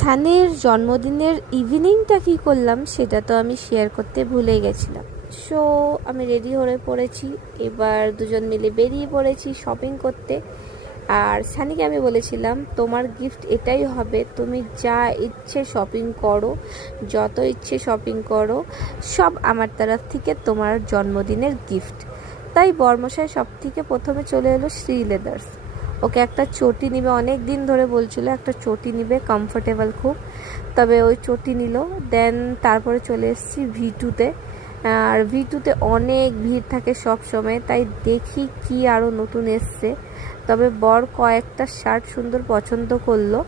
সানির জন্মদিনের ইভিনিংটা কী করলাম সেটা তো আমি শেয়ার করতে ভুলে গেছিলাম। সো আমি রেডি হয়ে পড়েছি, এবার দুজন মিলে বেরিয়ে পড়েছি শপিং করতে। আর সানিকে আমি বলেছিলাম তোমার গিফট এটাই হবে, তুমি যা ইচ্ছে শপিং করো, যত ইচ্ছে শপিং করো, সব আমার তরফ থেকে তোমার জন্মদিনের গিফট। তাই বর্মশাই সব থেকে প্রথমে চলে এলো শ্রী লেদার্স। ওকে একটা চটি নিবে, অনেক দিন ধরে বলছিল একটা চটি নিবে, কমফোর্টেবল খুব। তবে ওই চটি নিল। দেন তারপরে চলে এসেছি V2-তে। আর V2-তে অনেক ভিড় থাকে সব সময়, তাই দেখি কি আরও নতুন এসছে। তবে বর কয়েকটা শার্ট সুন্দর পছন্দ করলো।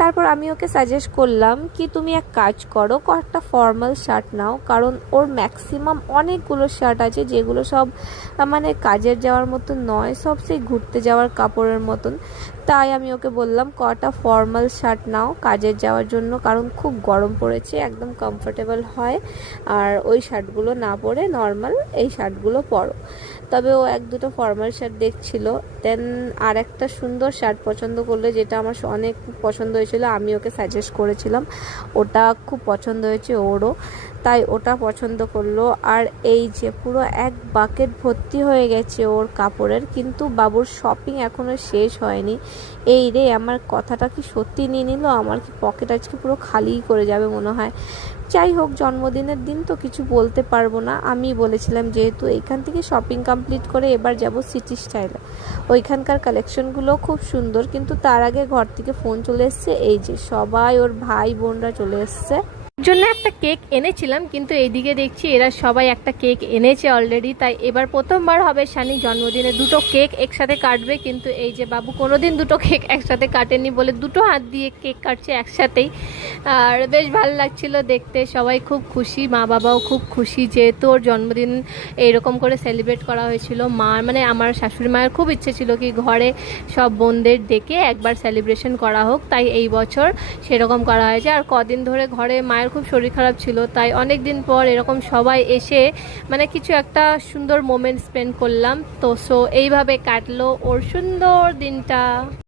তারপর আমি ওকে সাজেস্ট করলাম কি তুমি এক কাজ করো, কয়েকটা ফর্মাল শার্ট নাও, কারণ ওর ম্যাক্সিমাম অনেকগুলো শার্ট আছে যেগুলো সব মানে কাজের যাওয়ার মতন নয়, সব সেই ঘুরতে যাওয়ার কাপড়ের মতন। তাই আমি ওকে বললাম কটা ফর্মাল শার্ট নাও কাজের যাওয়ার জন্য, কারণ খুব গরম পড়েছে, একদম কমফোর্টেবল হয়। আর ওই শার্টগুলো না পরে নর্মাল এই শার্টগুলো পরো। তবে ও এক দুটো ফর্মাল শার্ট দেখছিল। দেন আর একটা সুন্দর শার্ট পছন্দ করলো, যেটা আমার অনেক পছন্দ হয়েছিল, আমি ওকে সাজেস্ট করেছিলাম, ওটা খুব পছন্দ হয়েছে ওরও, তাই ওটা পছন্দ করলো। আর এই যে পুরো এক বাকেট ভর্তি হয়ে গেছে ওর কাপড়ের, কিন্তু বাবুর শপিং এখনও শেষ হয়নি। এই রে, আমার কথাটা কি সত্যি নিয়ে নিল? আমার কি পকেট আজকে পুরো খালি করে যাবে মনে হয়। যাই হোক, জন্মদিনের দিন তো কিছু বলতে পারবো না। আমি বলেছিলাম যেহেতু এইখান থেকে শপিং কমপ্লিট করে এবার যাব সিটি স্টাইলে, ওইখানকার কালেকশনগুলো খুব সুন্দর। কিন্তু তার আগে ঘর থেকে ফোন চলে এসছে, এই যে সবাই ওর ভাই বোনরা চলে এসছে। জন্য একটা কেক এনেছিলাম, কিন্তু এইদিকে দেখছি এরা সবাই একটা কেক এনেছে অলরেডি। তাই এবার প্রথমবার হবে সানি জন্মদিনে দুটো কেক একসাথে কাটবে। কিন্তু এই যে বাবু কোনোদিন দুটো কেক একসাথে কাটেনি বলে দুটো হাত দিয়ে কেক কাটছে একসাথেই। আর বেশ ভালো লাগছিল দেখতে, সবাই খুব খুশি, মা বাবাও খুব খুশি, যেহেতু ওর জন্মদিন এইরকম করে সেলিব্রেট করা হয়েছিল। মানে আমার শাশুড়ি মায়ের খুব ইচ্ছে ছিল কি ঘরে সব বোনদের ডেকে একবার সেলিব্রেশন করা হোক, তাই এই বছর সেরকম করা হয়েছে। আর কদিন ধরে ঘরে মায়ের খুব শরীর খারাপ ছিল, তাই অনেক দিন পর এরকম সবাই এসে মানে কিছু একটা সুন্দর মোমেন্ট স্পেন্ড করলাম। তো এইভাবে কাটলো ওর সুন্দর দিনটা।